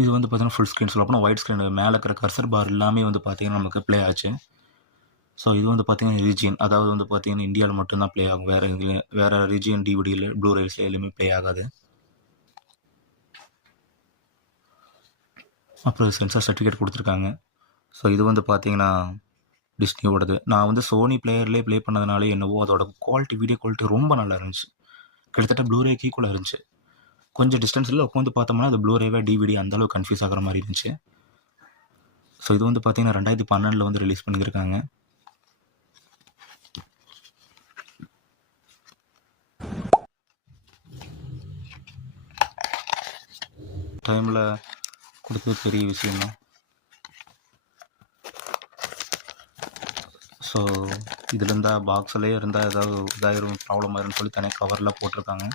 இது வந்து பார்த்தீங்கன்னா ஃபுல் ஸ்க்ரீன் சொல்லப்போனால் ஒயிட் ஸ்க்ரீன் மேலே இருக்கிற கர்சர் பார் எல்லாமே வந்து பார்த்தீங்கன்னா நமக்கு ப்ளே ஆச்சு. ஸோ இது வந்து பார்த்தீங்கன்னா ரீஜியன், அதாவது வந்து பார்த்தீங்கன்னா இந்தியாவில் மட்டும்தான் ப்ளே ஆகும். வேறு ரீஜியன் டிவிடியில் ப்ளூரேஸில் எதுவுமே ப்ளே ஆகாது. அப்புறம் சென்சார் சர்டிஃபிகேட் கொடுத்துருக்காங்க. ஸோ இது வந்து பார்த்தீங்கன்னா டிஸ்னியோடது. நான் வந்து சோனி பிளேயர்லேயே ப்ளே பண்ணதுனாலே என்னவோ அதோட குவாலிட்டி, வீடியோ குவாலிட்டி ரொம்ப நல்லா இருந்துச்சு. கிட்டத்தட்ட ப்ளூரேக்கு ஈக்குவலாக இருந்துச்சு. கொஞ்சம் டிஸ்டன்ஸில் உட்காந்து பார்த்தோம்னா அது ப்ளூரேவே டிவிடி அந்தளவு கன்ஃபியூஸ் ஆகிற மாதிரி இருந்துச்சு. ஸோ இது வந்து பார்த்தீங்கன்னா 2012 வந்து ரிலீஸ் பண்ணியிருக்காங்க. டைமில் கொடுத்தது பெரிய விஷயம்தான். ஸோ இதில் இருந்தால் பாக்ஸ்லேயே இருந்தால் ஏதாவது இதாயிரும் ப்ராப்ளம் ஆயிரும்னு சொல்லி தனியாக கவரில் போட்டிருக்காங்க.